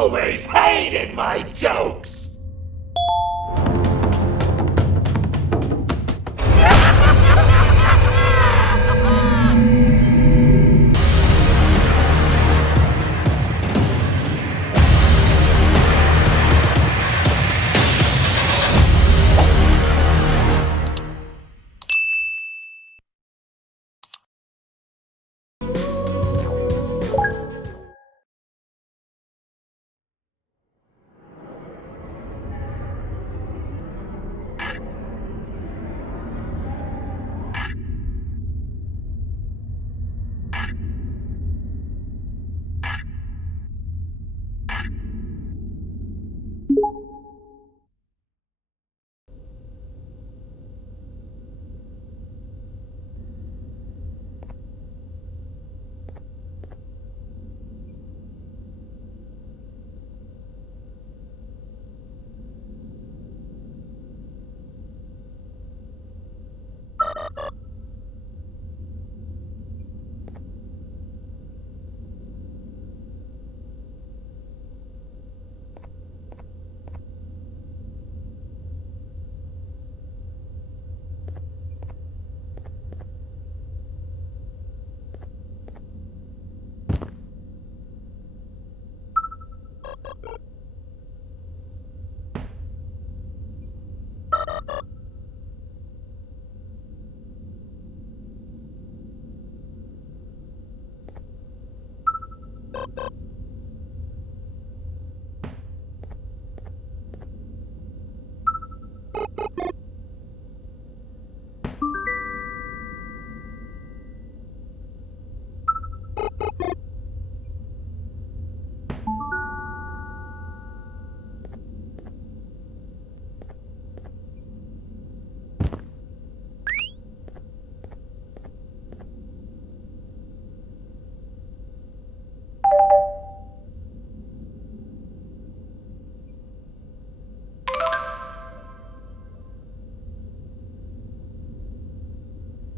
always hated my jokes!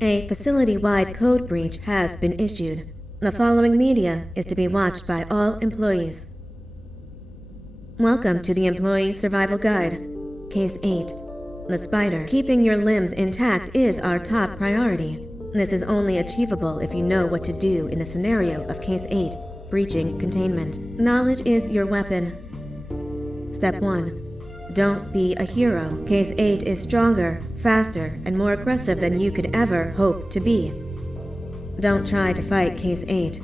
A facility-wide code breach has been issued. The following media is to be watched by all employees. Welcome to the Employee Survival Guide. Case 8. The spider. Keeping your limbs intact is our top priority. This is only achievable if you know what to do in the scenario of Case 8, breaching containment. Knowledge is your weapon. Step 1. Don't be a hero. Case 8 is stronger, faster, and more aggressive than you could ever hope to be. Don't try to fight Case 8.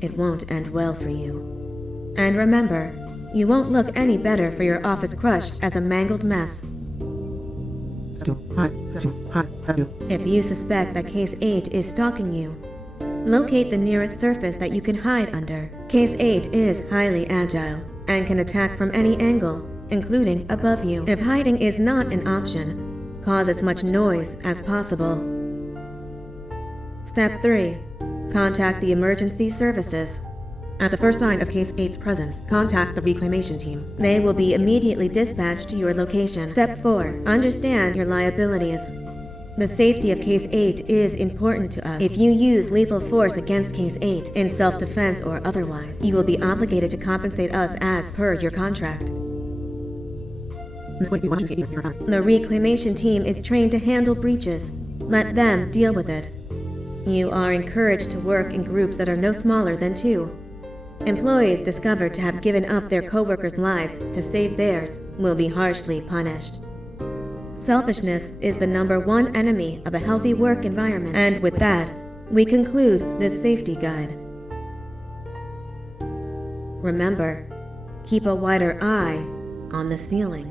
It won't end well for you. And remember, you won't look any better for your office crush as a mangled mess. If you suspect that Case 8 is stalking you, locate the nearest surface that you can hide under. Case 8 is highly agile and can attack from any angle, including above you. If hiding is not an option, cause as much noise as possible. Step 3. Contact the emergency services. At the first sign of Case 8's presence, contact the reclamation team. They will be immediately dispatched to your location. Step 4. Understand your liabilities. The safety of Case 8 is important to us. If you use lethal force against Case 8, in self-defense or otherwise, you will be obligated to compensate us as per your contract. The reclamation team is trained to handle breaches. Let them deal with it. You are encouraged to work in groups that are no smaller than 2. Employees discovered to have given up their coworkers' lives to save theirs will be harshly punished. Selfishness is the #1 enemy of a healthy work environment. And with that, we conclude this safety guide. Remember, keep a wider eye on the ceiling.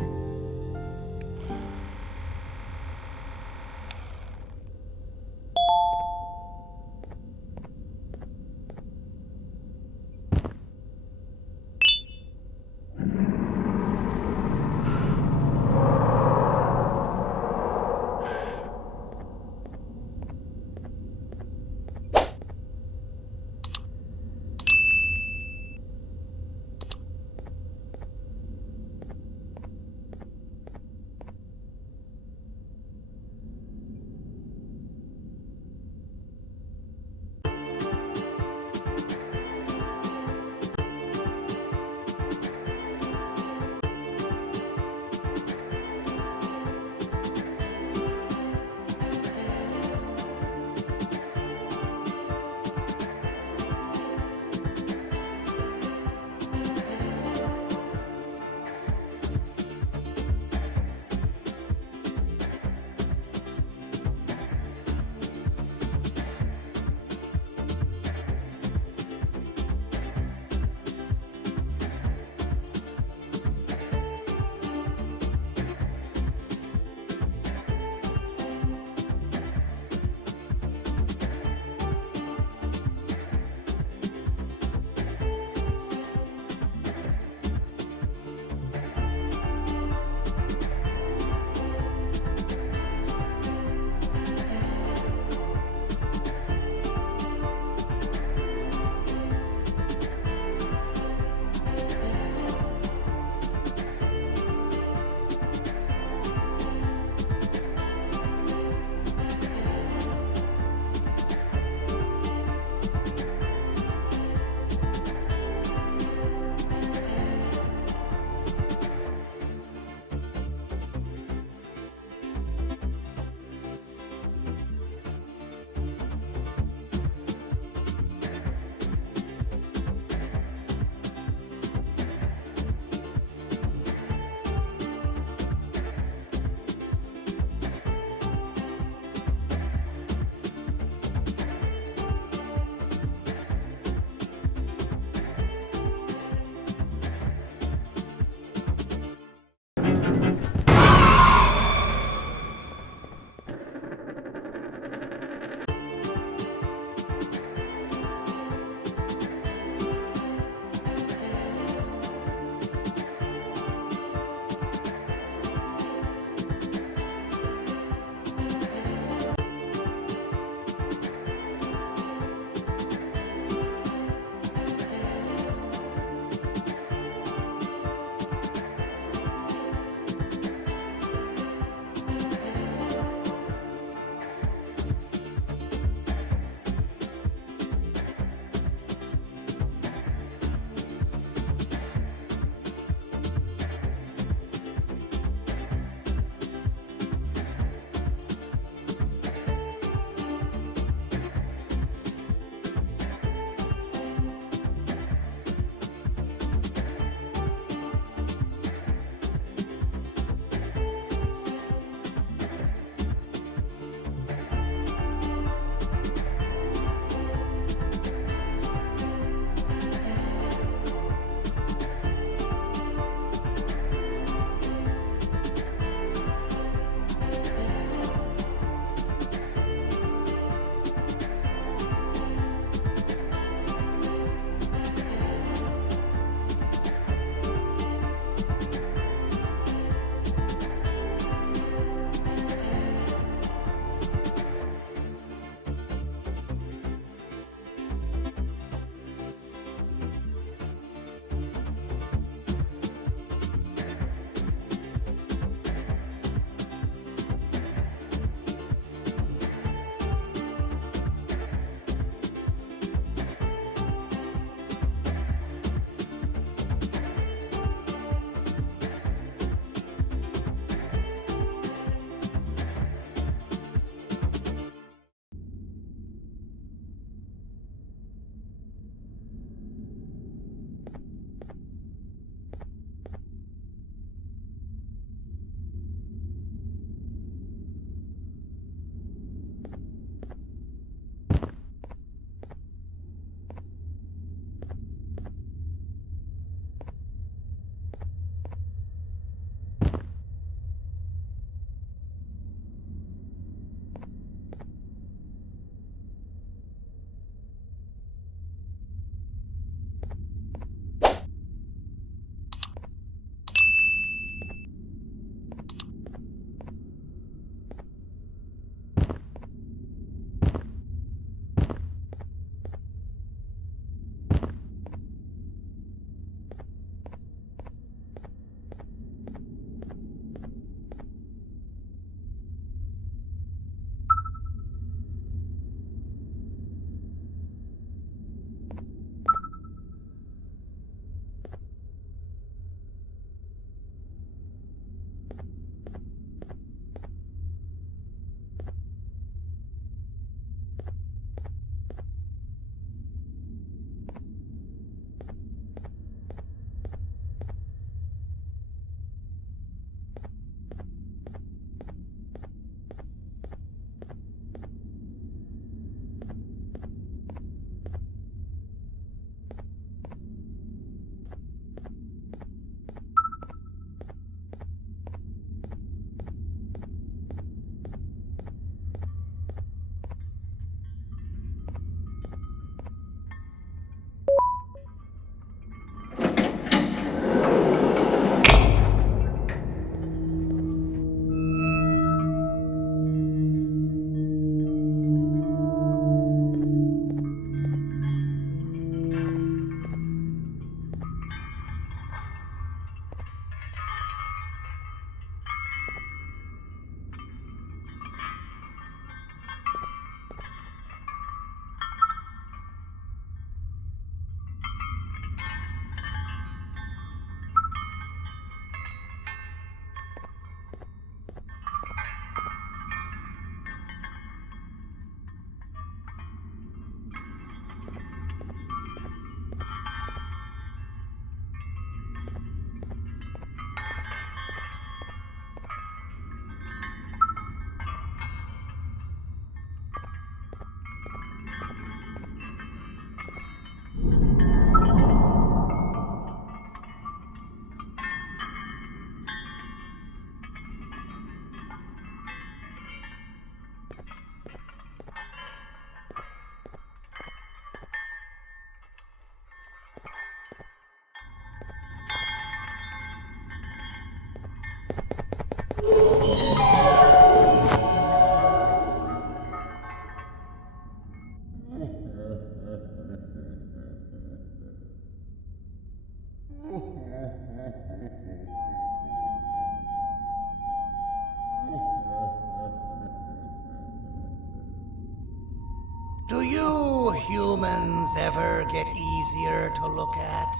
ever get easier to look at?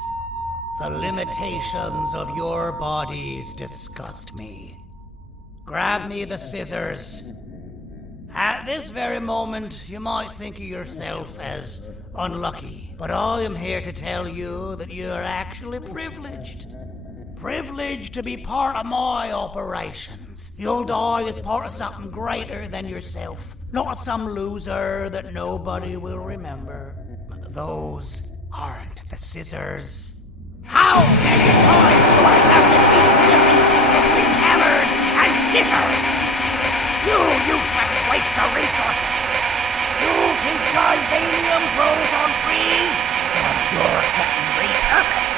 The limitations of your bodies disgust me. Grab me the scissors. At this very moment, you might think of yourself as unlucky, but I am here to tell you that you are actually privileged. Privileged to be part of my operations. You'll die as part of something greater than yourself, not some loser that nobody will remember. Those aren't the scissors. How many times do I have to teach the difference between hammers and scissors? You useless waste of resources! You think titanium grows on trees? But you're getting repurposed!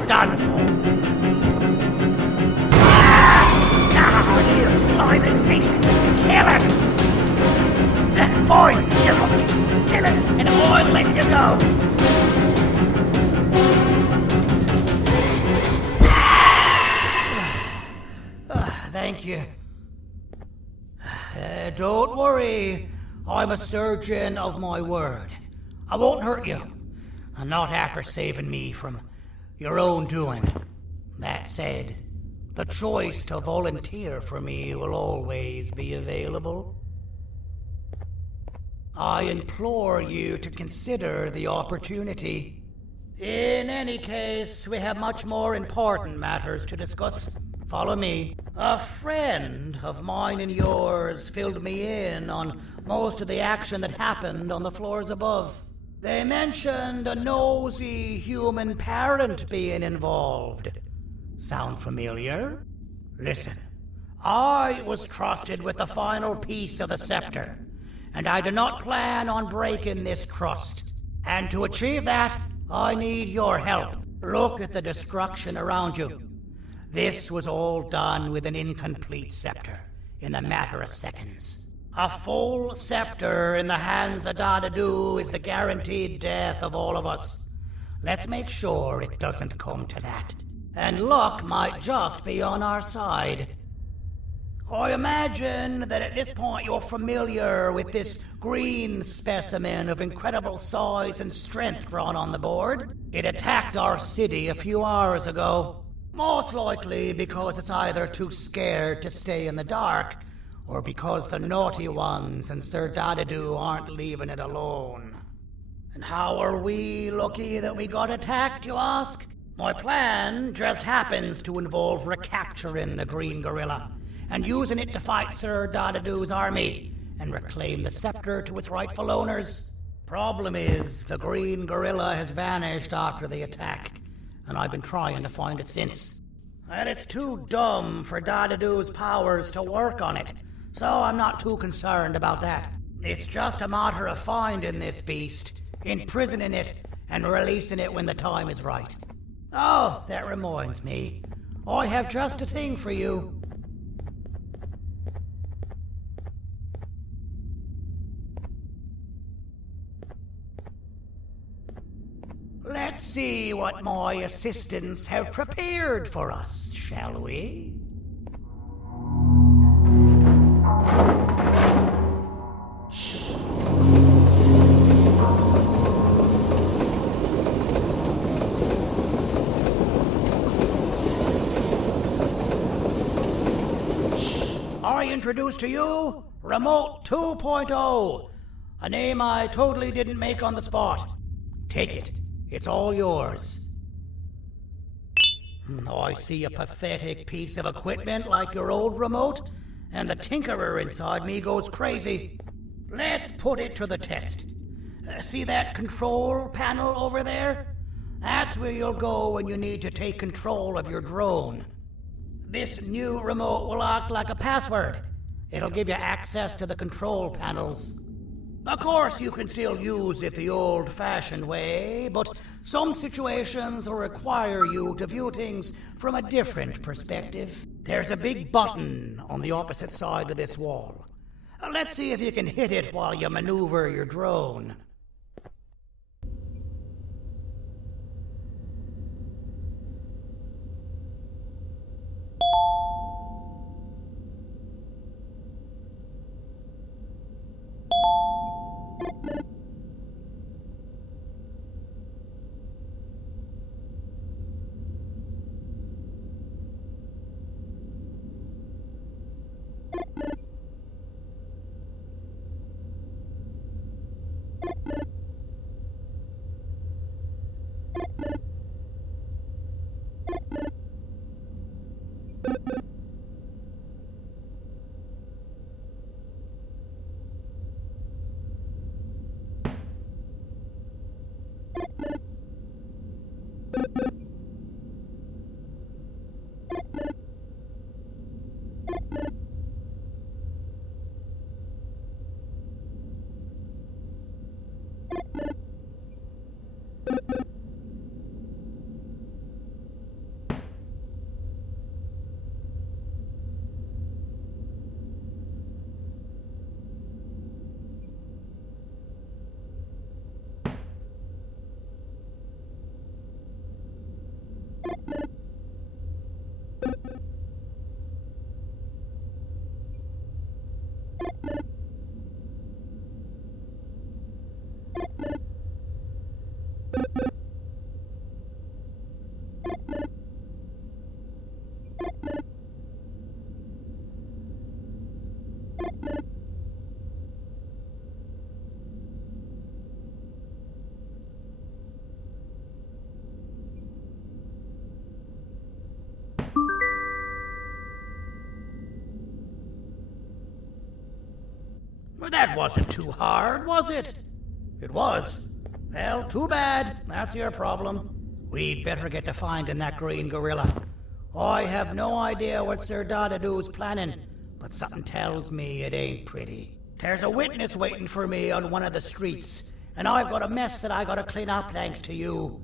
You're done for. Now, you slimy patient. Kill it! Fine, you got me. Kill it, and I'll let you go. Thank you. Don't worry. I'm a surgeon of my word. I won't hurt you. Not after saving me from your own doing. That said, the choice to volunteer for me will always be available. I implore you to consider the opportunity. In any case, we have much more important matters to discuss. Follow me. A friend of mine and yours filled me in on most of the action that happened on the floors above. They mentioned a nosy human parent being involved. Sound familiar? Listen, I was trusted with the final piece of the scepter, and I do not plan on breaking this trust. And to achieve that, I need your help. Look at the destruction around you. This was all done with an incomplete scepter, in a matter of seconds. A full scepter in the hands of Dadadu is the guaranteed death of all of us. Let's make sure it doesn't come to that. And luck might just be on our side. I imagine that at this point you're familiar with this green specimen of incredible size and strength drawn on the board. It attacked our city a few hours ago. Most likely because it's either too scared to stay in the dark, or because the naughty ones and Sir Dadadu aren't leaving it alone. And how are we lucky that we got attacked, you ask? My plan just happens to involve recapturing the green gorilla and using it to fight Sir Dadadu's army and reclaim the scepter to its rightful owners. Problem is, the green gorilla has vanished after the attack, and I've been trying to find it since. And it's too dumb for Dadadu's powers to work on it, so I'm not too concerned about that. It's just a matter of finding this beast, imprisoning it, and releasing it when the time is right. Oh, that reminds me. I have just a thing for you. Let's see what my assistants have prepared for us, shall we? I introduce to you Remote 2.0, a name I totally didn't make on the spot. Take it. It's all yours. I see a pathetic piece of equipment like your old remote, and the tinkerer inside me goes crazy. Let's put it to the test. See that control panel over there? That's where you'll go when you need to take control of your drone. This new remote will act like a password. It'll give you access to the control panels. Of course, you can still use it the old-fashioned way, but some situations will require you to view things from a different perspective. There's a big button on the opposite side of this wall. Let's see if you can hit it while you maneuver your drone. Well, that wasn't too hard, was it? It was. Well, too bad. That's your problem. We'd better get to finding that green gorilla. I have no idea what Sir Dadadoo's planning, but something tells me it ain't pretty. There's a witness waiting for me on one of the streets, and I've got a mess that I gotta clean up thanks to you.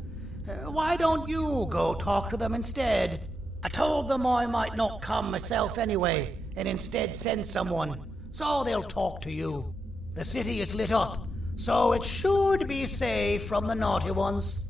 Why don't you go talk to them instead? I told them I might not come myself anyway, and instead send someone, so they'll talk to you. The city is lit up, so it should be safe from the naughty ones.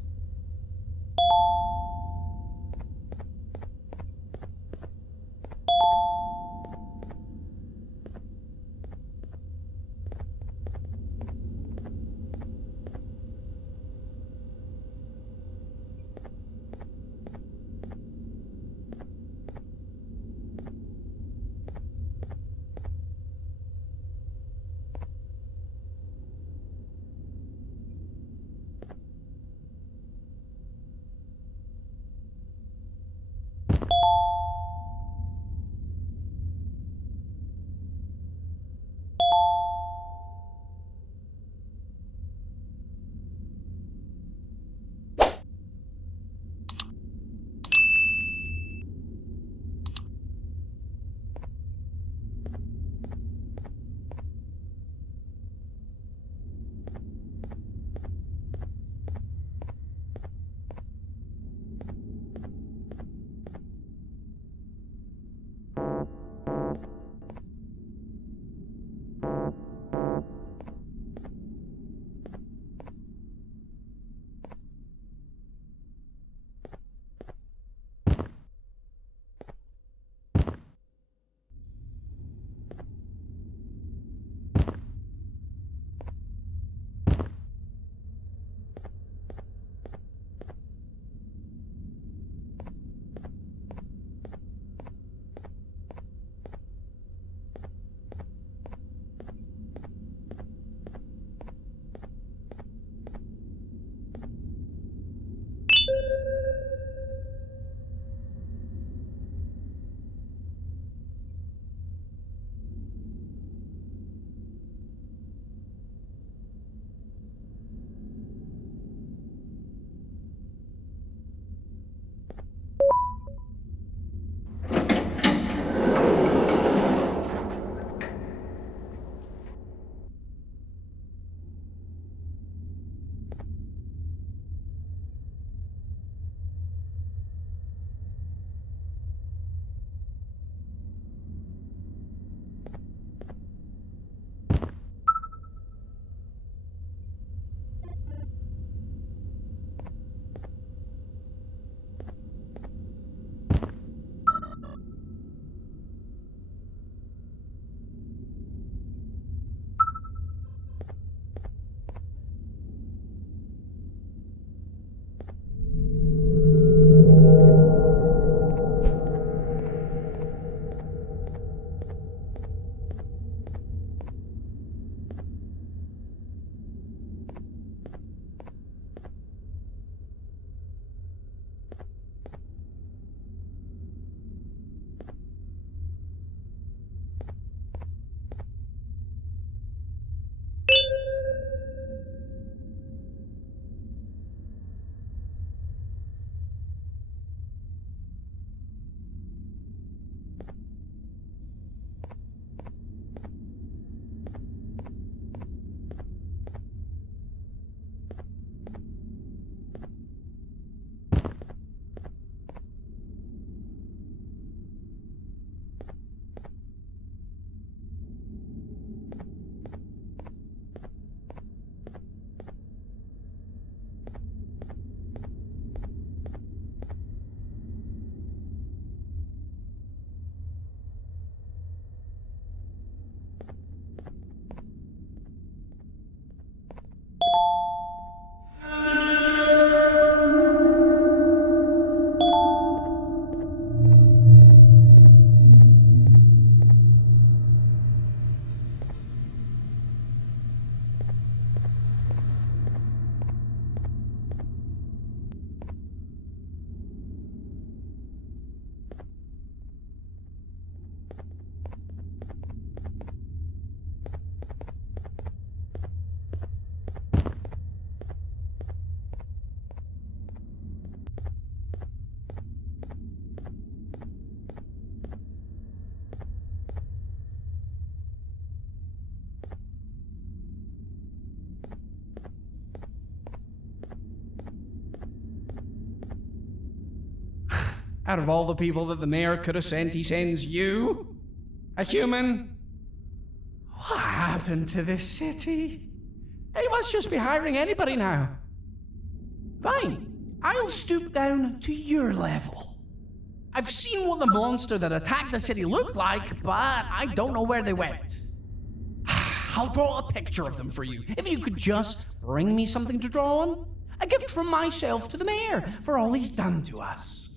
Out of all the people that the mayor could have sent, he sends you? A human? What happened to this city? He must just be hiring anybody now. Fine, I'll stoop down to your level. I've seen what the monster that attacked the city looked like, but I don't know where they went. I'll draw a picture of them for you, if you could just bring me something to draw on. A gift from myself to the mayor for all he's done to us.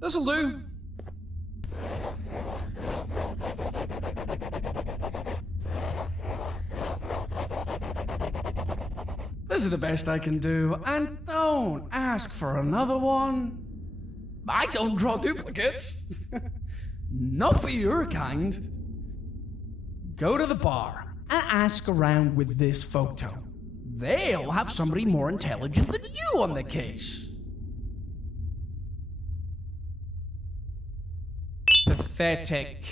This'll do. This is the best I can do, and don't ask for another one. I don't draw duplicates. Not for your kind. Go to the bar and ask around with this photo. They'll have somebody more intelligent than you on the case. Pathetic.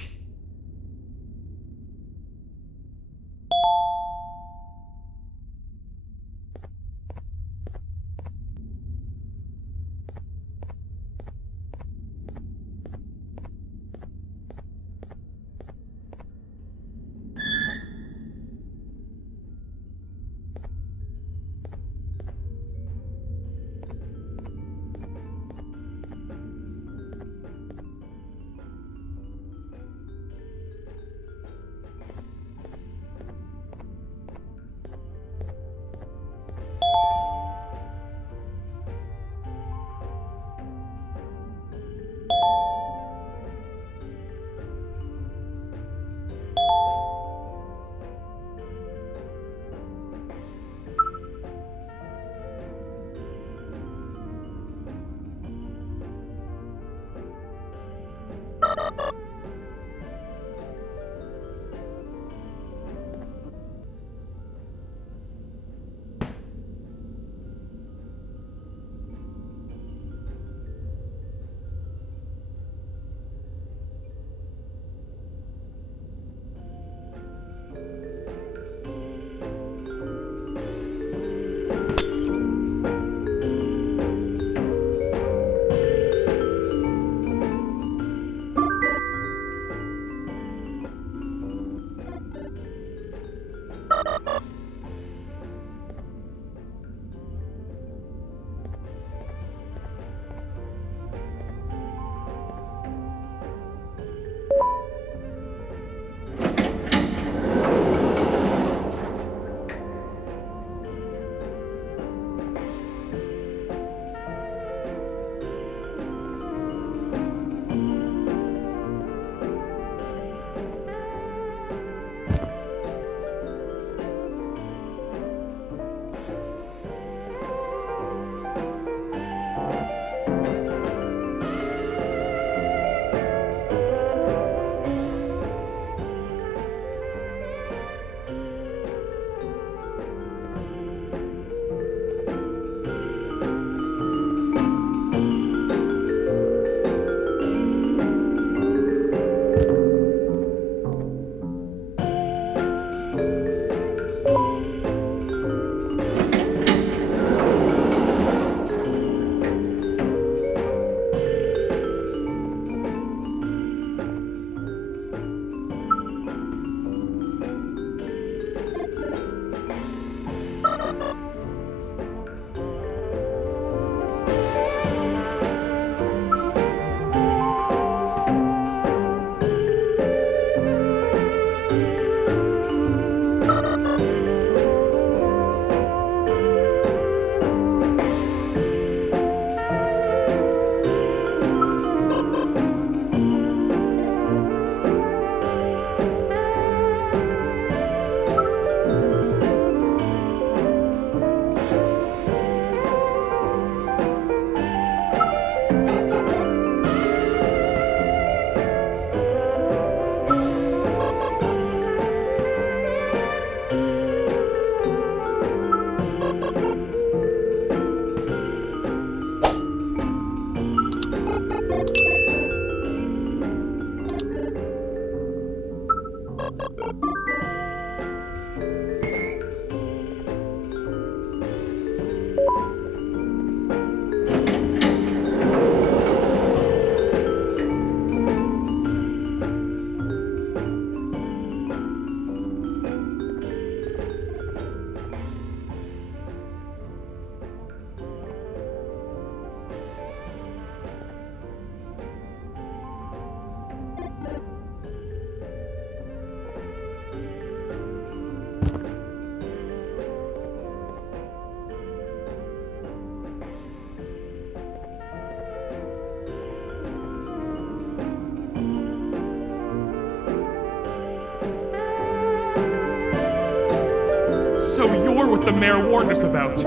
So you're what the mayor warned us about.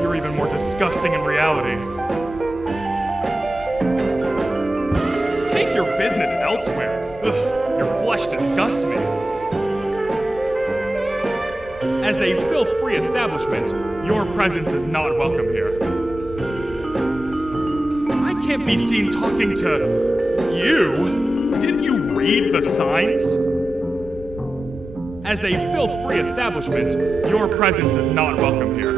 You're even more disgusting in reality. Take your business elsewhere. Ugh, your flesh disgusts me. As a filth-free establishment, your presence is not welcome here. I can't be seen talking to you. Didn't you read the signs? As a filth-free establishment, your presence is not welcome here.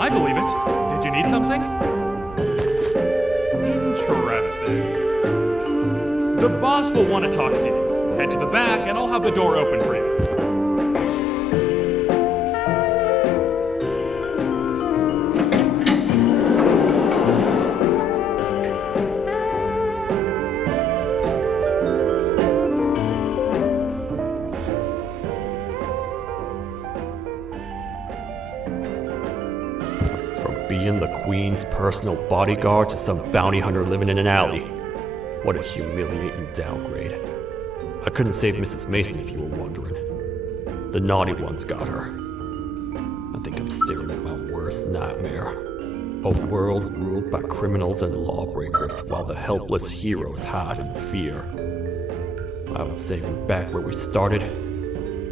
I believe it. Did you need something? Interesting. The boss will want to talk to you. Head to the back and I'll have the door open for you. Being the Queen's personal bodyguard to some bounty hunter living in an alley. What a humiliating downgrade. I couldn't save Mrs. Mason if you were wondering. The naughty ones got her. I think I'm staring at my worst nightmare. A world ruled by criminals and lawbreakers while the helpless heroes hide in fear. I would say we're back where we started,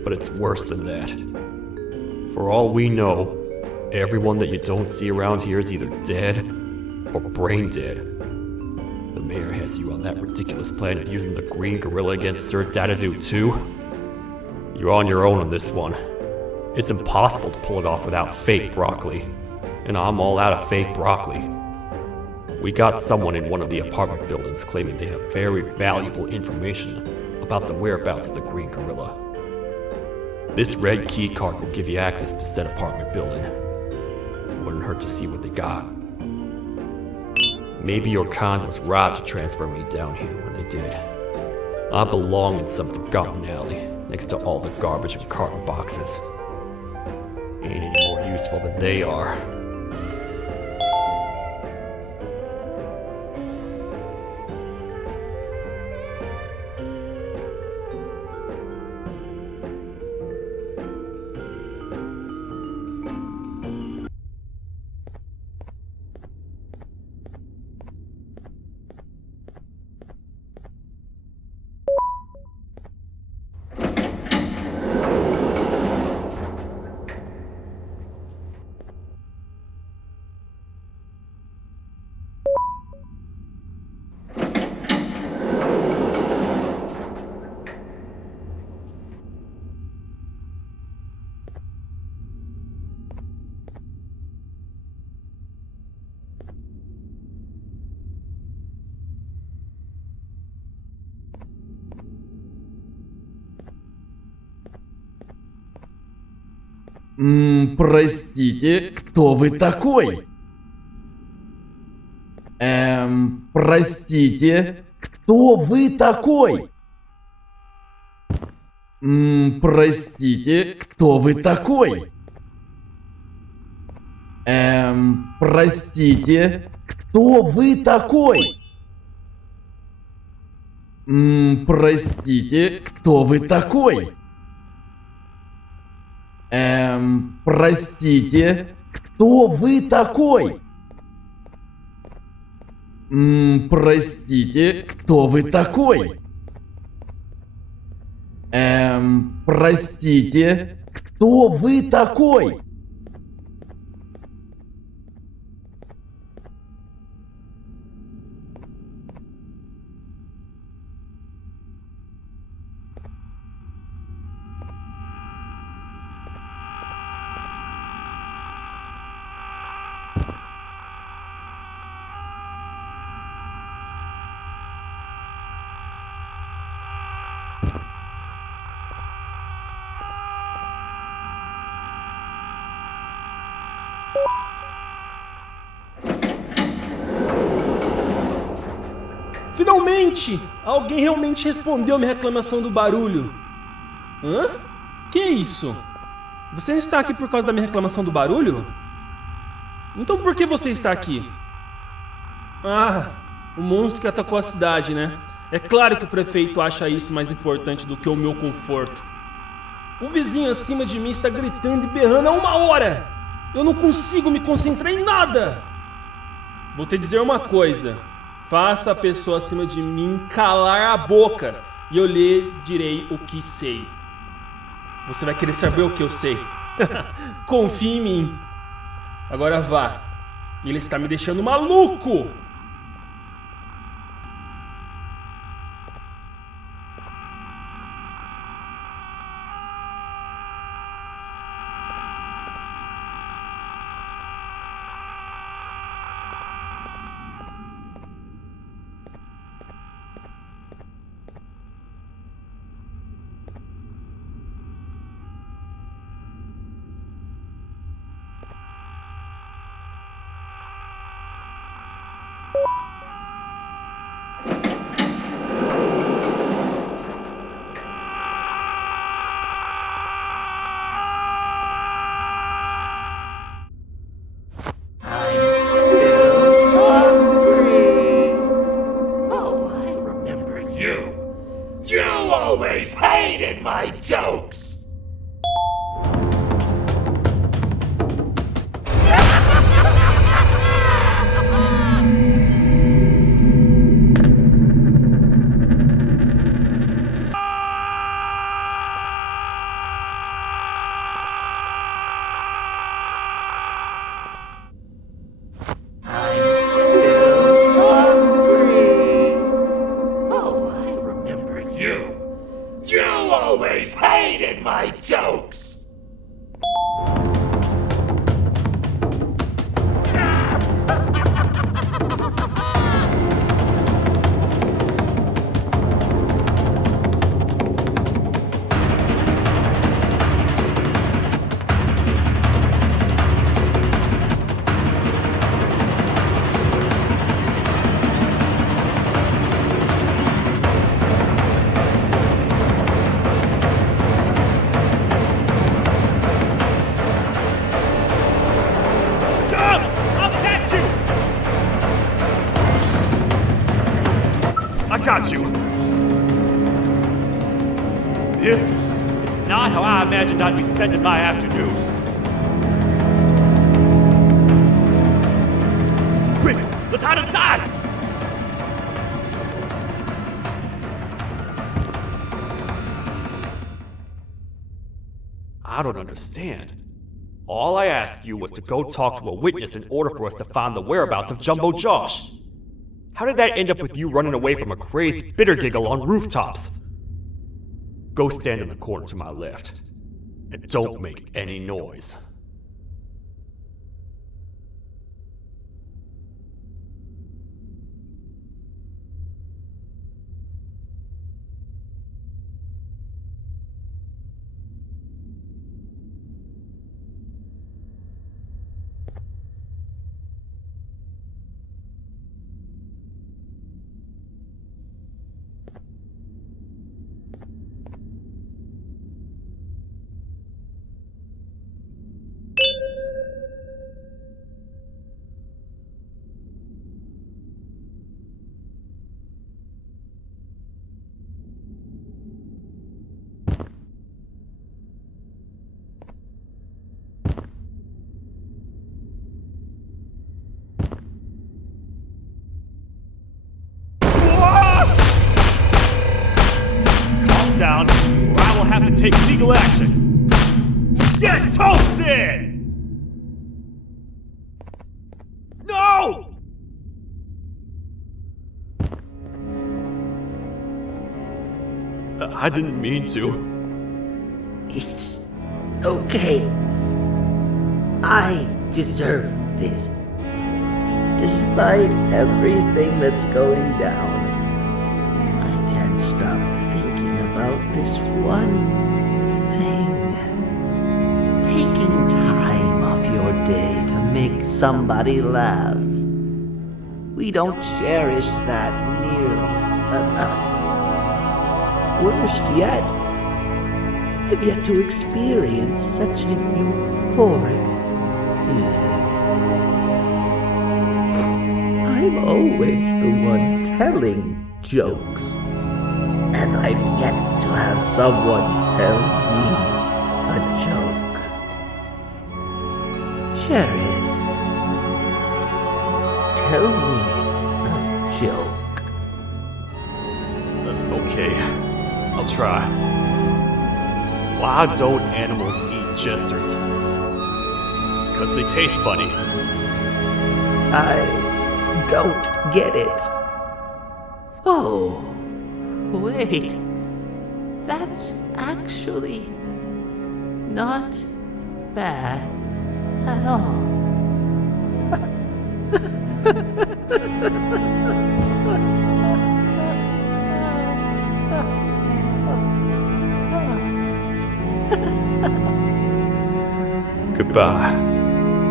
but it's worse than that. For all we know, everyone that you don't see around here is either dead or brain dead. The mayor has you on that ridiculous plan of using the green gorilla against Sir Dadadoo too. You're on your own on this one. It's impossible to pull it off without fake broccoli. And I'm all out of fake broccoli. We got someone in one of the apartment buildings claiming they have very valuable information about the whereabouts of the green gorilla. This red key card will give you access to said apartment building. Wouldn't hurt to see what they got. Maybe your kind was right to transfer me down here when they did. I belong in some forgotten alley, next to all the garbage and carton boxes. Ain't any more useful than they are. Простите, кто вы такой? Простите, кто вы такой? Простите, кто вы такой? Простите, кто вы такой? Простите, кто вы такой? Простите, кто вы такой? Простите, кто вы такой? Простите, кто вы такой? Finalmente! Alguém realmente respondeu minha reclamação do barulho. Hã? Que é isso? Você não está aqui por causa da minha reclamação do barulho? Então por que você está aqui? Ah, o monstro que atacou a cidade, né? É claro que o prefeito acha isso mais importante do que o meu conforto. O vizinho acima de mim está gritando e berrando há 1 hora! Eu não consigo me concentrar em nada! Vou te dizer uma coisa. Faça a pessoa acima de mim calar a boca e eu lhe direi o que sei. Você vai querer saber o que eu sei. Confie em mim. Agora vá. Ele está me deixando maluco! Hated my jokes! Hated my jokes! I got you. This is not how I imagined I'd be spending my afternoon. Quick, let's hide inside! I don't understand. All I asked you was to go talk to a witness in order for us to find the whereabouts of Jumbo Josh. How did that end up with you running away from a crazed bitter giggle on rooftops? Go stand in the corner to my left. And don't make any noise. have to take legal action. Get toasted! No! I didn't mean to. It's okay. I deserve this. Despite everything that's going down, I can't stop thinking about this one thing. Taking time off your day to make somebody laugh. We don't cherish that nearly enough. Worst yet, I've yet to experience such a euphoric feeling. I'm always the one telling jokes, and I've yet to have someone tell me a joke. Jared, tell me a joke. Okay, I'll try. Why don't animals eat jesters? Because they taste funny. I don't get it. Oh, wait. That's actually not bad at all. Goodbye,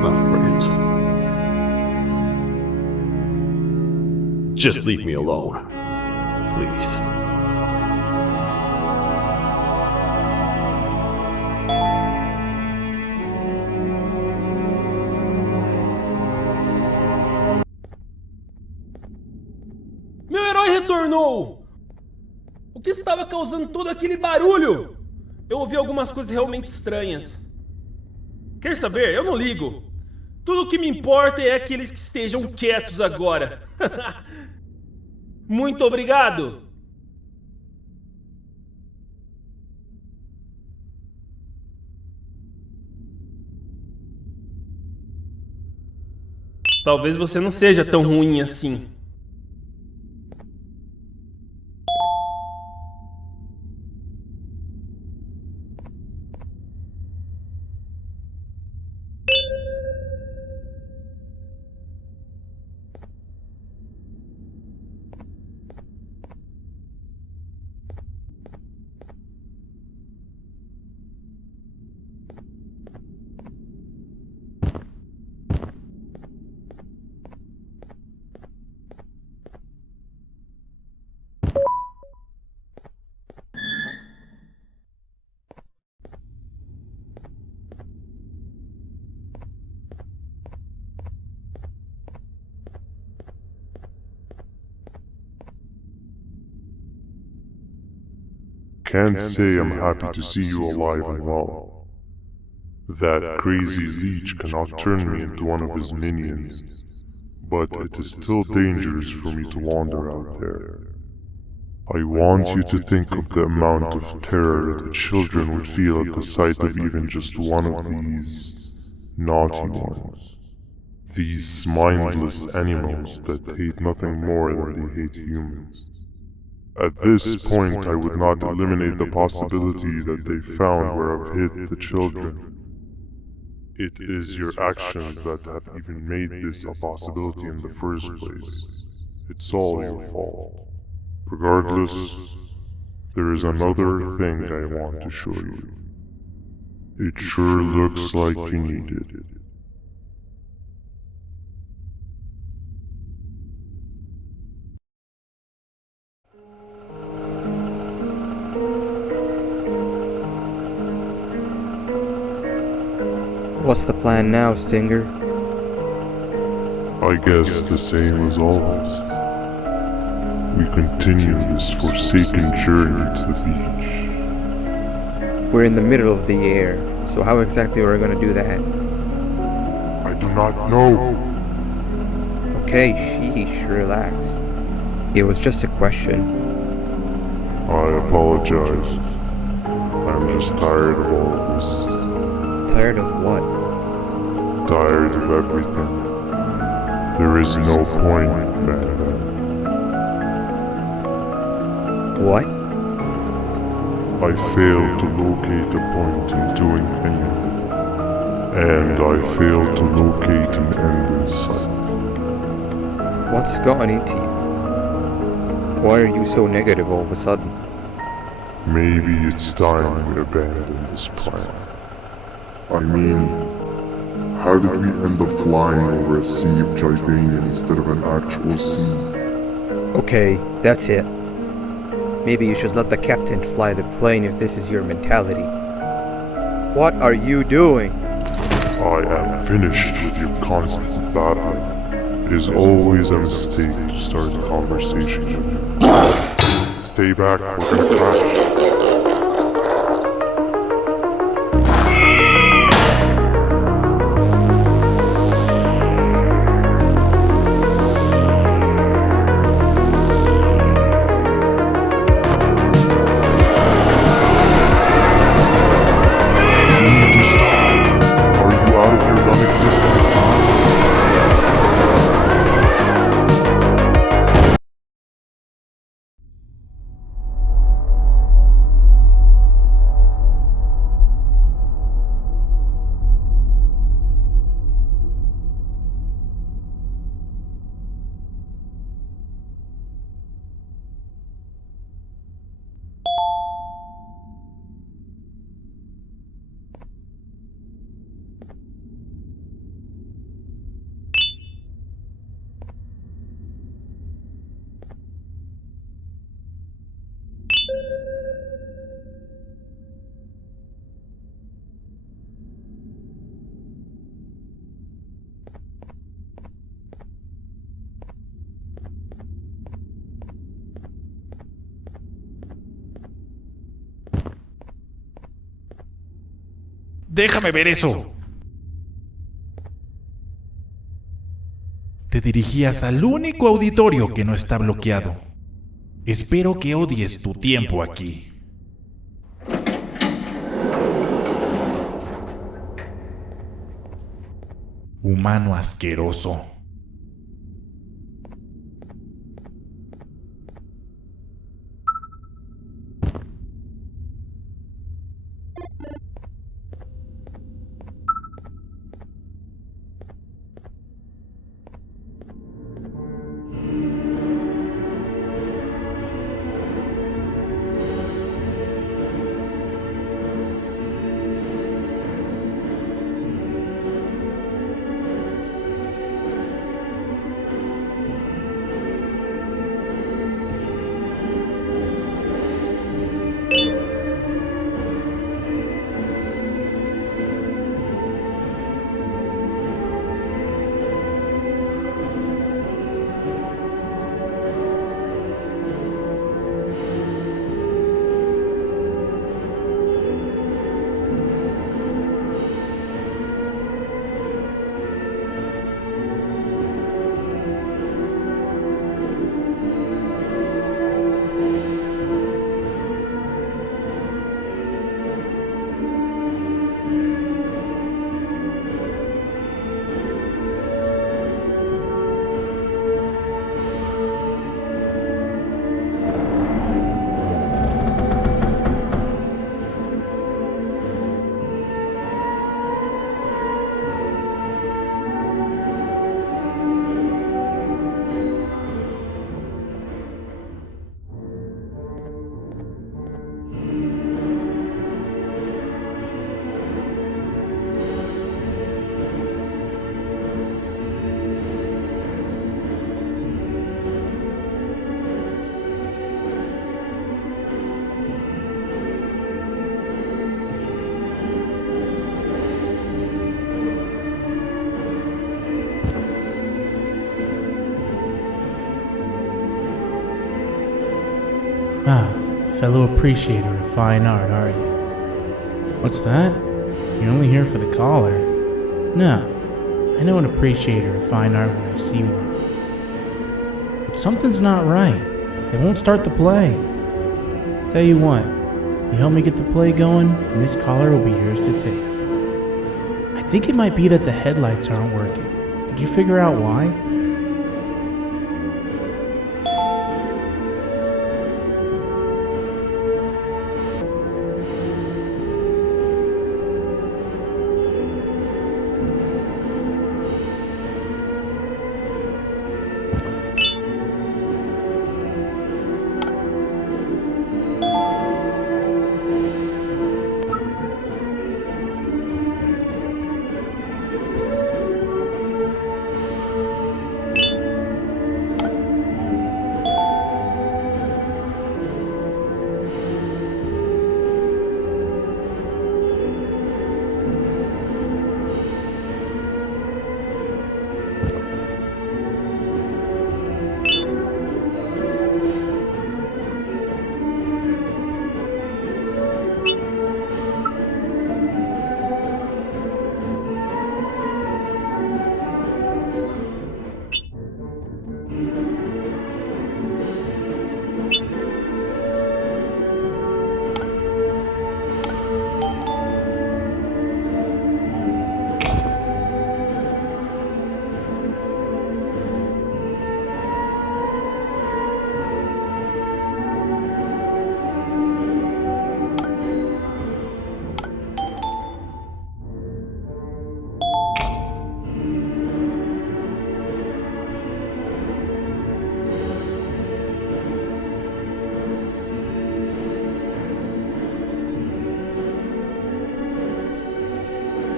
my friend. Just leave me alone, please. Meu herói retornou! O que estava causando todo aquele barulho? Eu ouvi algumas coisas realmente estranhas. Quer saber? Eu não ligo. Tudo o que me importa é aqueles que estejam quietos agora. Muito obrigado! Talvez você não seja tão ruim assim. Can't say I'm happy to see you alive and well. That crazy leech cannot turn me into one of his minions, but it is still dangerous for me to wander out there. I want you to think of the amount of terror that children would feel at the sight of even just one of these naughty ones. These mindless animals that hate nothing more than they hate humans. At this point, I would not eliminate the possibility that they found where I've hid the children. It is your actions that have even made this a possibility in the first place. It's all your fault. Regardless, there is another thing I want to show you. It sure looks like you need it. What's the plan now, Stinger? I guess the same as always. We continue this forsaken journey to the beach. We're in the middle of the air, so how exactly are we going to do that? I do not know. Okay, sheesh, relax. It was just a question. I apologize. I'm just tired of all of this. Tired of what? Tired of everything. There is no point, Banban. What? I failed to locate a point in doing anything. And I failed to locate an end in sight. What's gotten into you? Why are you so negative all of a sudden? Maybe it's time we abandon this plan. I mean, how did we end up flying over a sea of Jibania instead of an actual sea? Okay, that's it. Maybe you should let the captain fly the plane if this is your mentality. What are you doing? I am finished with your constant battling. It is always a mistake to start a conversation with you. Stay back, we're gonna crash. Déjame ver eso. Te dirigías al único auditorio que no está bloqueado. Espero que odies tu tiempo aquí. Humano asqueroso. Fellow appreciator of fine art, are you? What's that? You're only here for the collar. No, I know an appreciator of fine art when I see one. But something's not right. They won't start the play. Tell you what, You help me get the play going, and this collar will be yours to take. I think it might be that the headlights aren't working. Did you figure out why?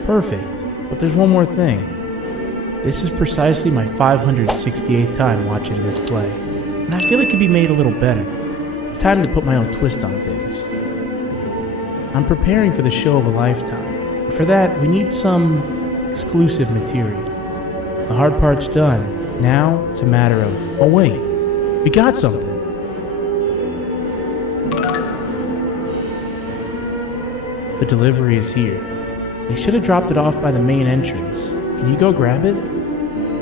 Perfect. But there's one more thing. This is precisely my 568th time watching this play, and I feel it could be made a little better. It's time to put my own twist on things. I'm preparing for the show of a lifetime. For that, we need some exclusive material. The hard part's done. Now, it's a matter of, oh wait, we got something. The delivery is here. They should have dropped it off by the main entrance. Can you go grab it?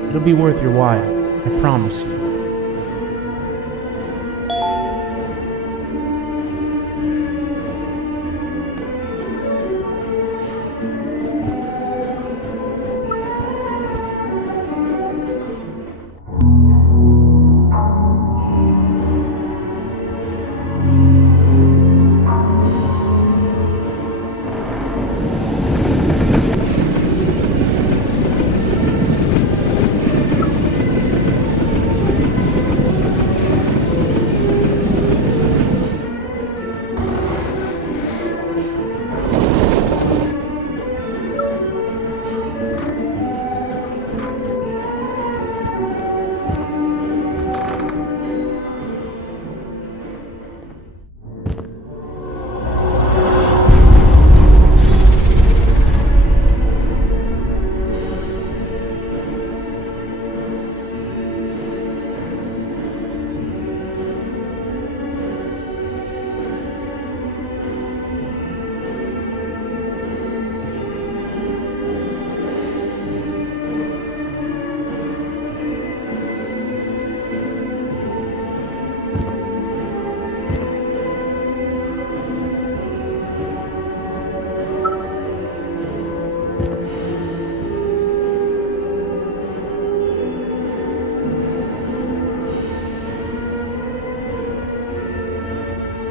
It'll be worth your while, I promise you.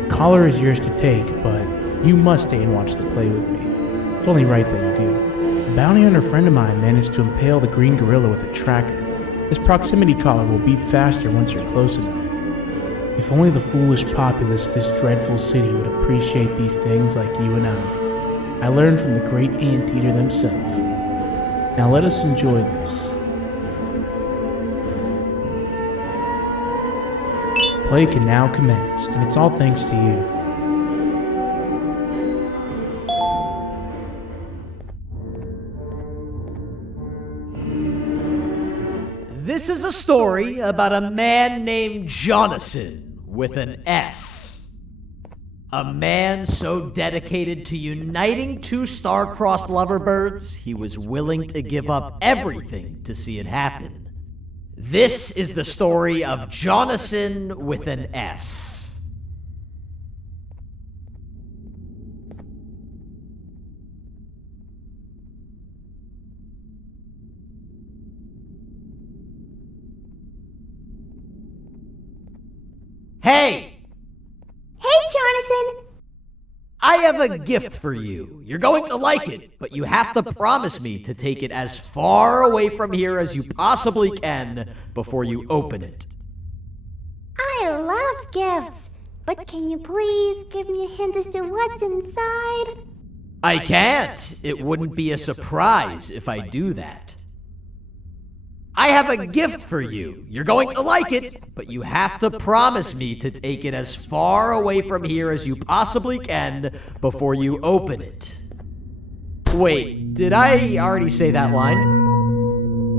The collar is yours to take, but you must stay and watch the play with me. It's only right that you do. A bounty hunter friend of mine managed to impale the green gorilla with a tracker. This proximity collar will beep faster once you're close enough. If only the foolish populace of this dreadful city would appreciate these things like you and I. I learned from the great anteater themselves. Now let us enjoy this. Play can now commence, and it's all thanks to you. This is a story about a man named Jonathan with an S. A man so dedicated to uniting two star-crossed loverbirds, he was willing to give up everything to see it happen. This is the story of Jonathan with an S. Hey! Hey, Jonathan! I have a gift for you. You're going to like it, but you have to promise me to take it as far away from here as you possibly can before you open it. I love gifts, but can you please give me a hint as to what's inside? I can't. It wouldn't be a surprise if I do that. I have a gift for you. You're going to like it, but you have to promise me to take it as far away from here as you possibly can before you open it. Wait, did I already say that line?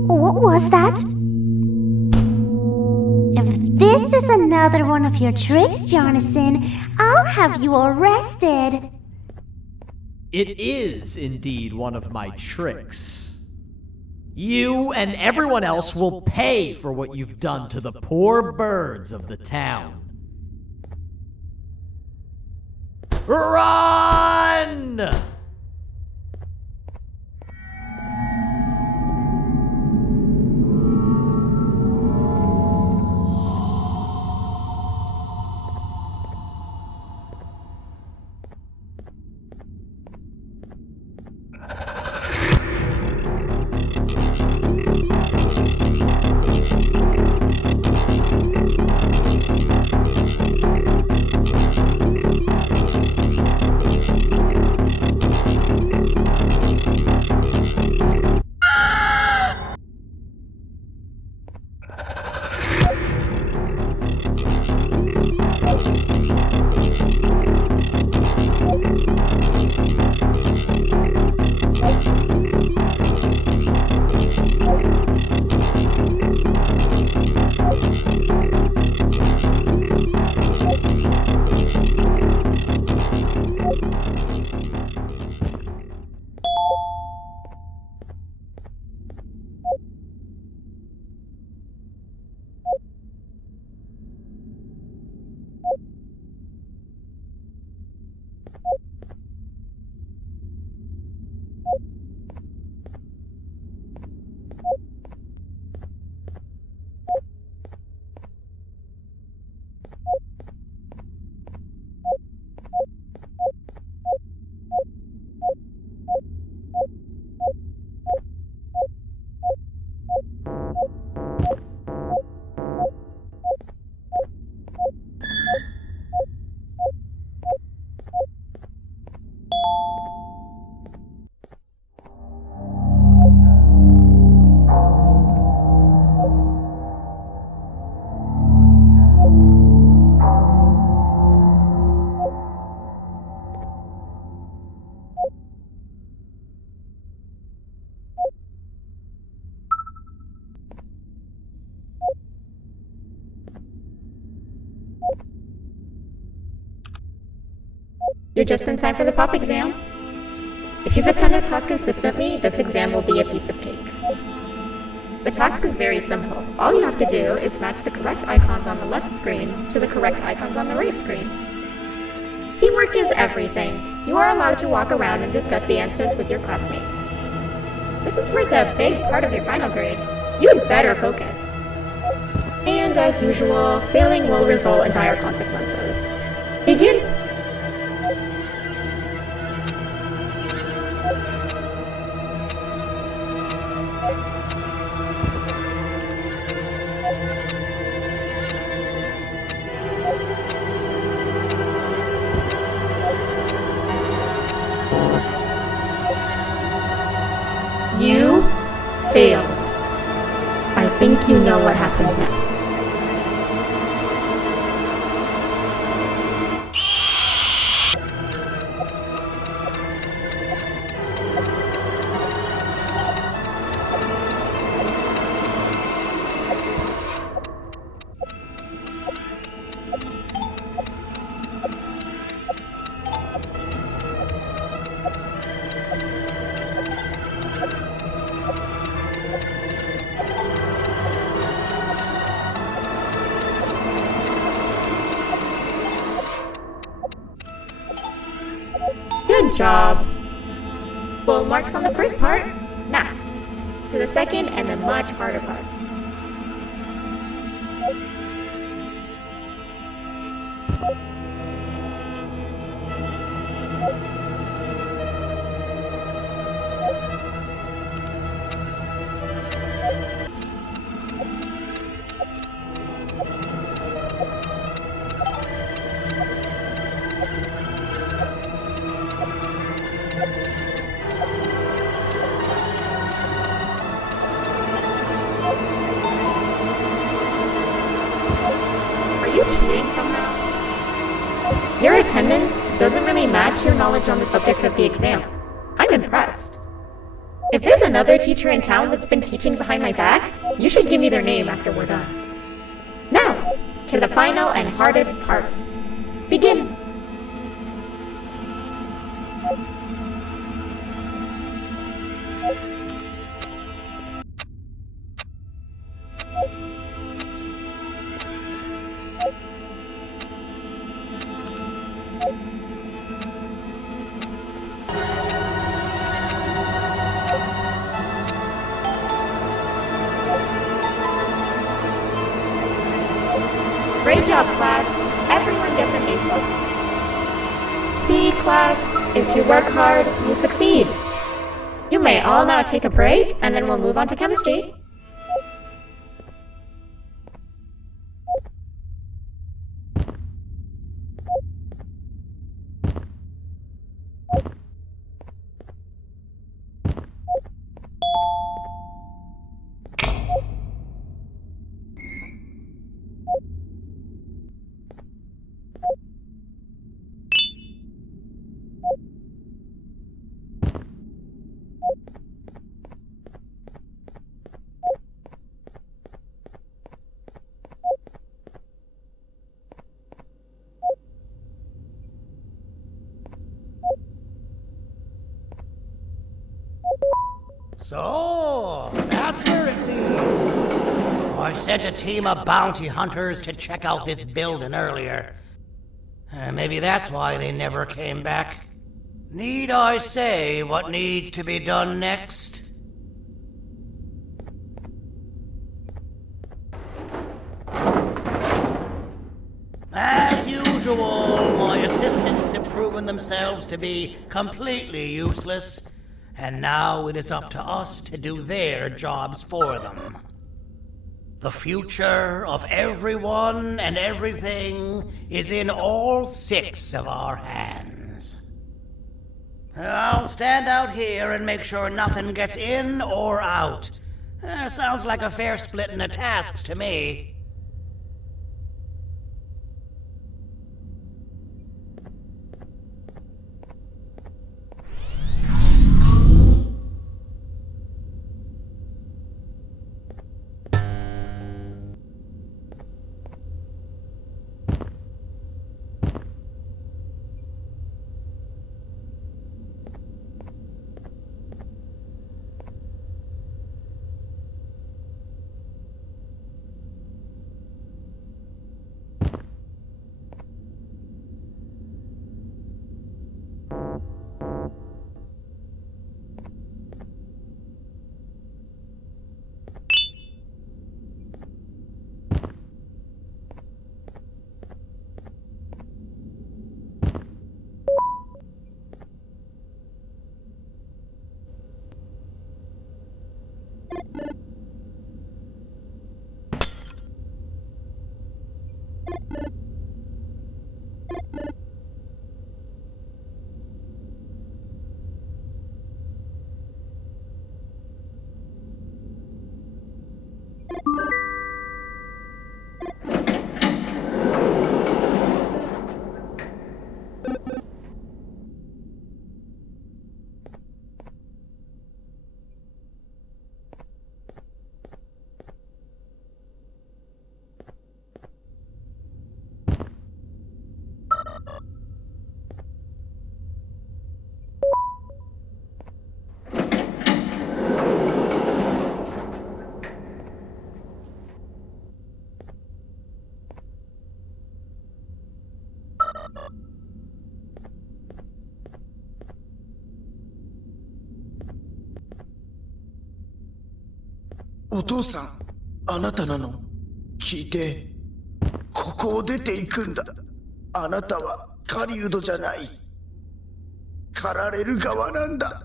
What was that? If this is another one of your tricks, Jonathan, I'll have you arrested. It is indeed one of my tricks. You and everyone else will pay for what you've done to the poor birds of the town. Run! You're just in time for the pop exam. If you've attended class consistently, this exam will be a piece of cake. The task is very simple. All you have to do is match the correct icons on the left screens to the correct icons on the right screens. Teamwork is everything. You are allowed to walk around and discuss the answers with your classmates. This is worth a big part of your final grade. You'd better focus. And as usual, failing will result in dire consequences. Begin! You failed. I think you know what happens now. Good job. Full marks on the first part. Now, to the second and the much harder part. attendance doesn't really match your knowledge on the subject of the exam. I'm impressed. If there's another teacher in town that's been teaching behind my back, you should give me their name after we're done. Now, to the final and hardest part. Begin! Great job, class. Everyone gets an A+. See, class, if you work hard, you succeed. You may all now take a break, and then we'll move on to chemistry. So, that's where it leads. I sent a team of bounty hunters to check out this building earlier. Maybe that's why they never came back. Need I say what needs to be done next? As usual, my assistants have proven themselves to be completely useless. And now it is up to us to do their jobs for them. The future of everyone and everything is in all 6 of our hands. I'll stand out here and make sure nothing gets in or out. Sounds like a fair splitting of tasks to me.お父さん、あなたなの？聞いて。ここを出ていくんだ。あなたは狩人じゃない。狩られる側なんだ。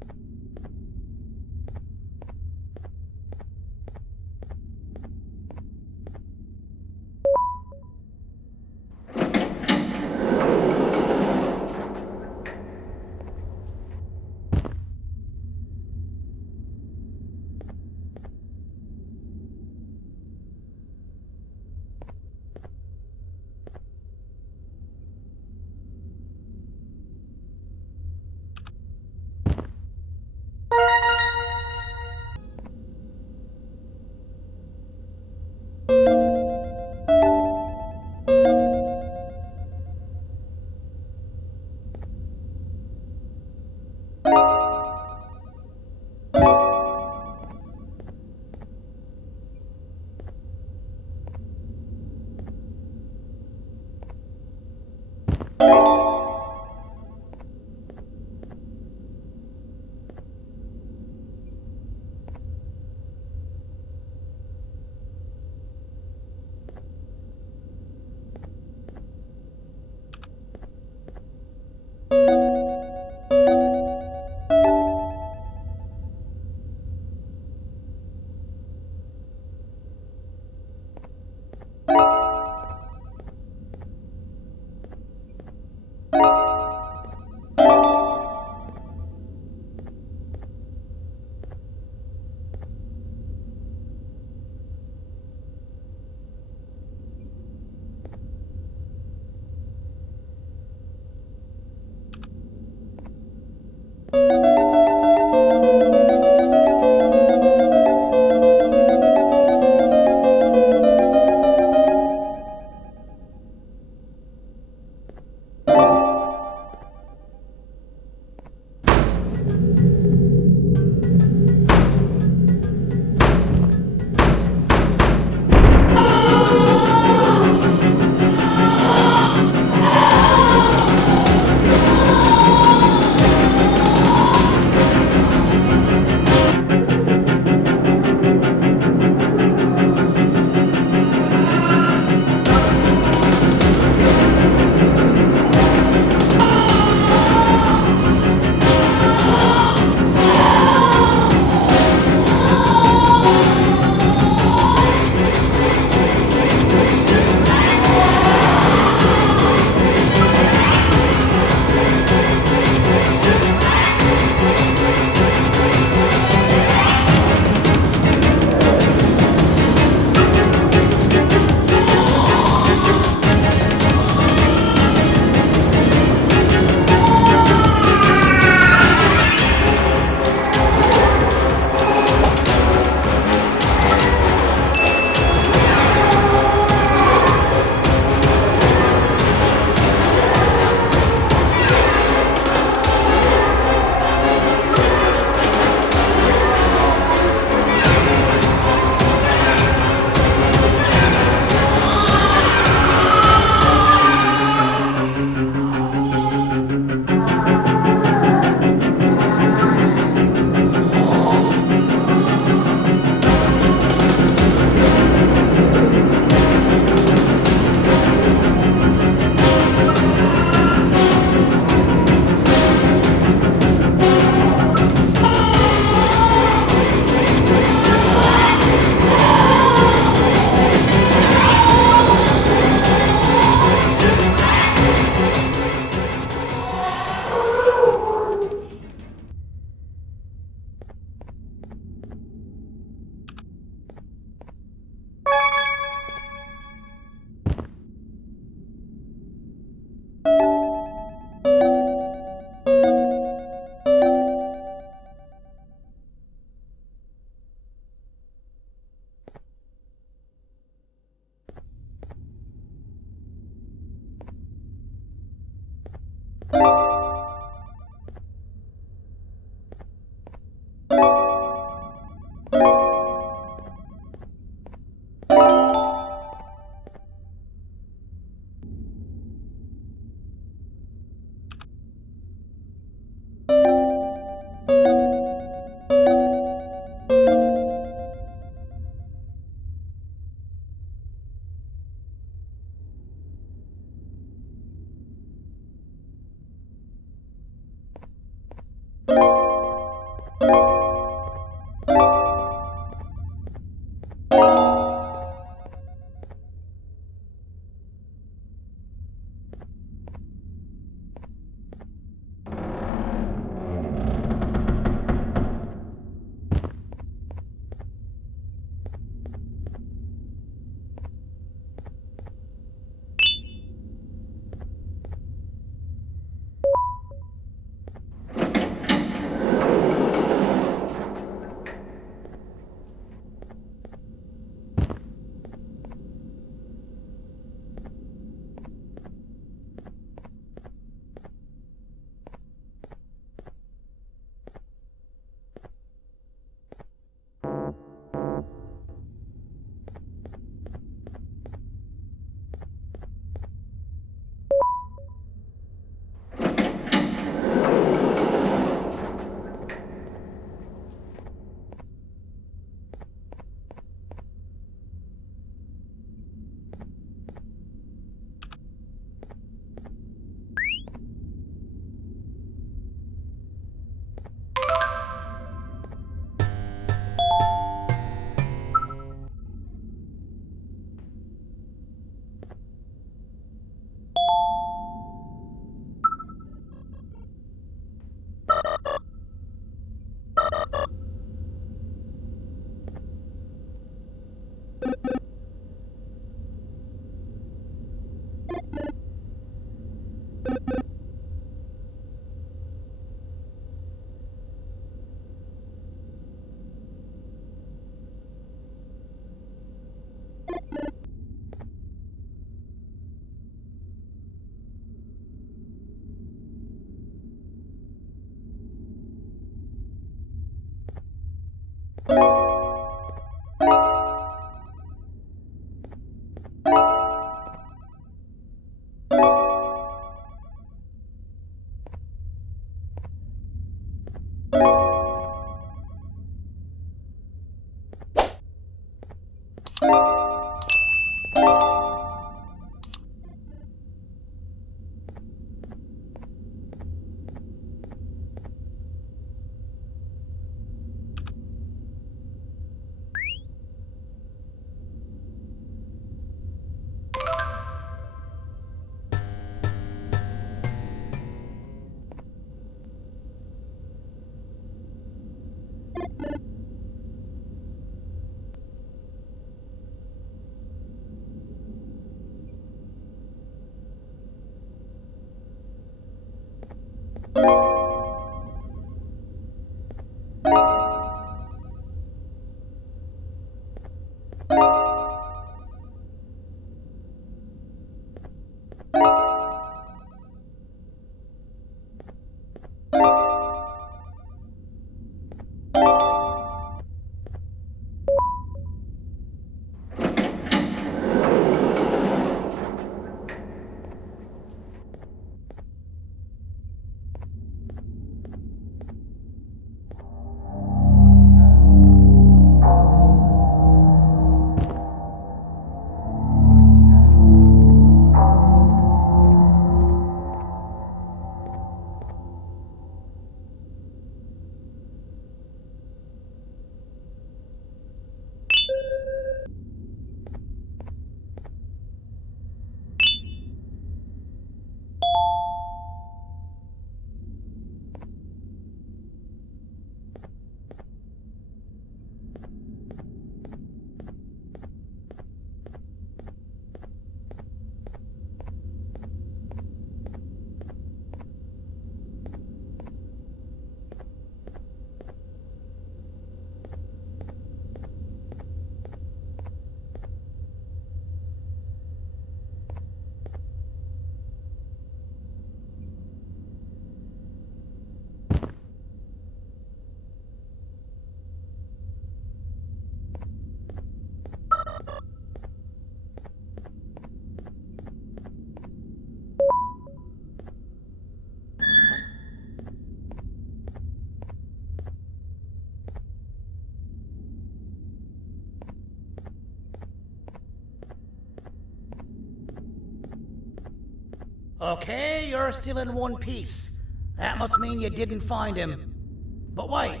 Okay, you're still in one piece. That must mean you didn't find him. But wait,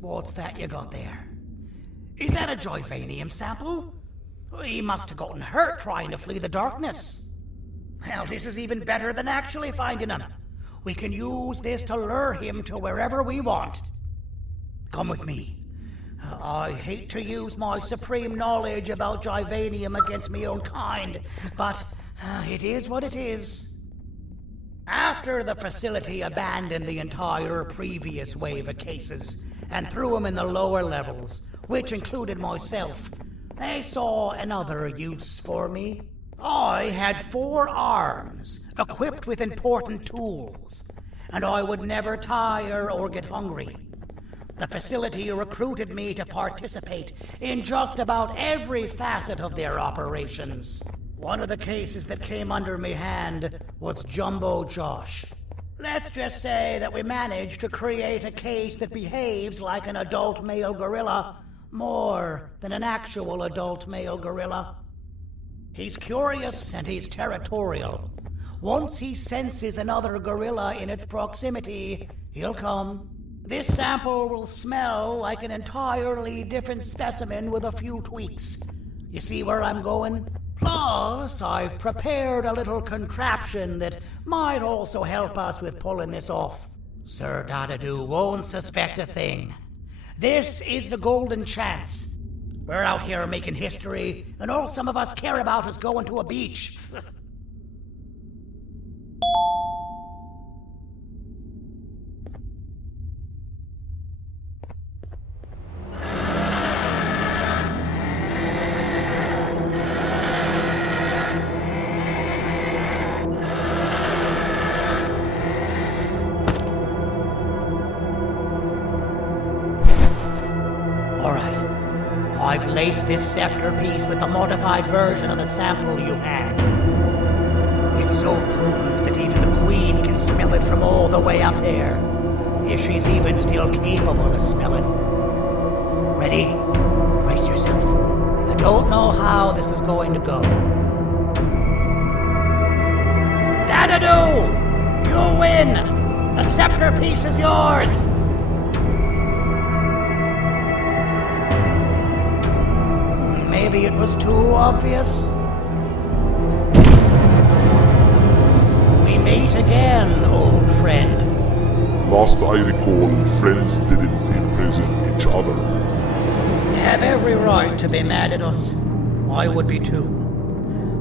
what's that you got there? Is that a Givanium sample? He must have gotten hurt trying to flee the darkness. Well, this is even better than actually finding him. We can use this to lure him to wherever we want. Come with me. I hate to use my supreme knowledge about Givanium against my own kind, but it is what it is. After the facility abandoned the entire previous wave of cases and threw them in the lower levels, which included myself, they saw another use for me. I had 4 arms, equipped with important tools, and I would never tire or get hungry. The facility recruited me to participate in just about every facet of their operations. One of the cases that came under me hand was Jumbo Josh. Let's just say that we managed to create a case that behaves like an adult male gorilla more than an actual adult male gorilla. He's curious and he's territorial. Once he senses another gorilla in its proximity, he'll come. This sample will smell like an entirely different specimen with a few tweaks. You see where I'm going? Plus, I've prepared a little contraption that might also help us with pulling this off. Sir Dadadoo won't suspect a thing. This is the golden chance. We're out here making history, and all some of us care about is going to a beach. I've laced this scepter piece with the modified version of the sample you had. It's so potent that even the Queen can smell it from all the way up there, if she's even still capable of smelling. Ready? Brace yourself. I don't know how this is going to go. Dadadoo! You win! The scepter piece is yours! Maybe it was too obvious. We meet again, old friend. Last I recall, friends didn't imprison each other. You have every right to be mad at us. I would be too.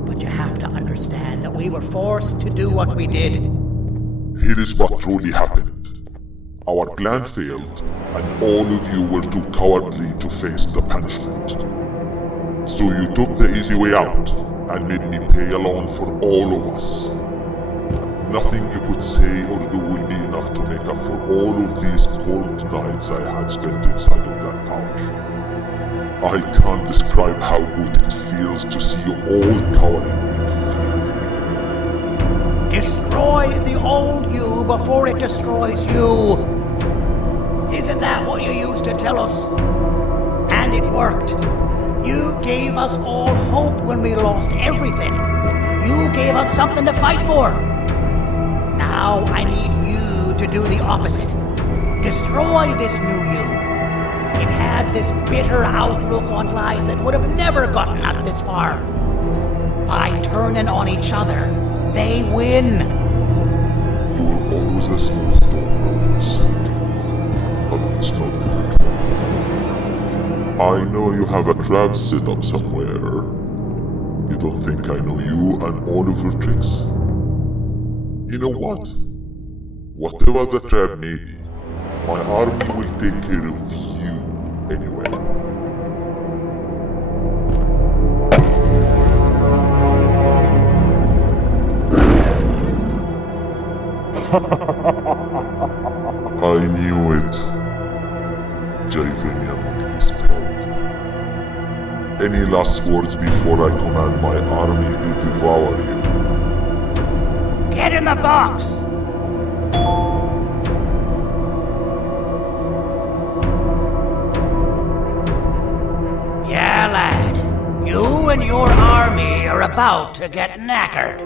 But you have to understand that we were forced to do what we did. Here is what truly happened. Our plan failed, and all of you were too cowardly to face the punishment. So you took the easy way out, and made me pay along for all of us. Nothing you could say or do will be enough to make up for all of these cold nights I had spent inside of that pouch. I can't describe how good it feels to see you all cowering in fear. Destroy the old you before it destroys you. Isn't that what you used to tell us? And it worked. You gave us all hope when we lost everything. You gave us something to fight for. Now I need you to do the opposite. Destroy this new you. It has this bitter outlook on life that would have never gotten us this far. By turning on each other, they win. You were always a smooth talker, Sandy. But it's not gonna talk. I know you have a trap set up somewhere. You don't think I know you and all of your tricks? You know what? Whatever the trap may be, my army will take care of you anyway. I knew it. Givanium will be spelled. Any last words before I command my army to devour you? Get in the box! Yeah, lad. You and your army are about to get knackered.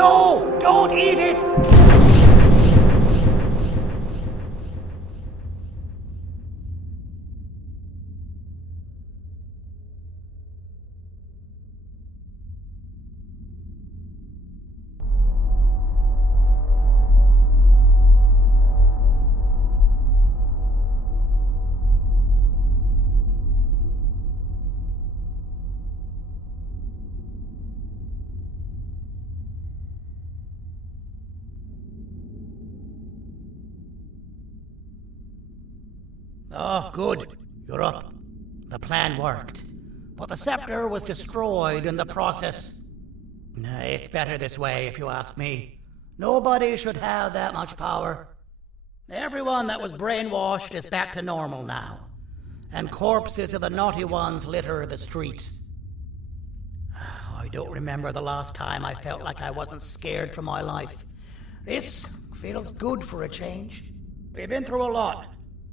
No! Don't eat it! Oh, good. You're up. The plan worked. But the scepter was destroyed in the process. It's better this way, if you ask me. Nobody should have that much power. Everyone that was brainwashed is back to normal now. And corpses of the naughty ones litter the streets. I don't remember the last time I felt like I wasn't scared for my life. This feels good for a change. We've been through a lot.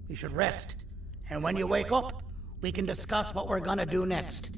You should rest. And when you wake up, we can discuss what we're gonna do next.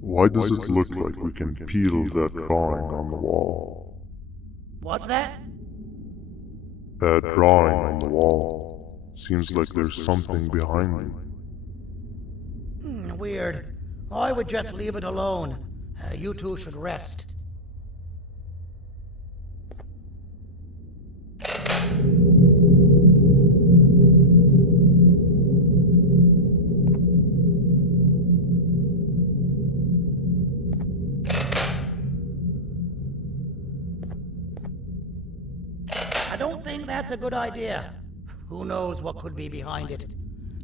Why does it look like we can peel that drawing on the wall? What's that? That drawing on the wall. Seems like there's something behind it. Weird. I would just leave it alone. You two should rest. I don't think that's a good idea. Who knows what could be behind it?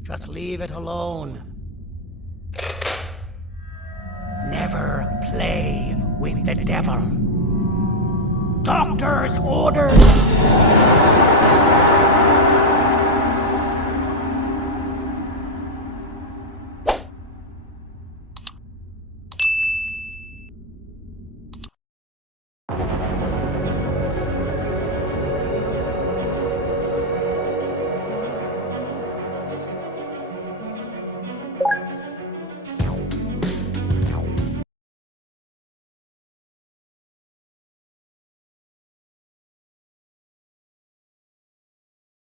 Just leave it alone. Never play with the devil. Doctor's orders!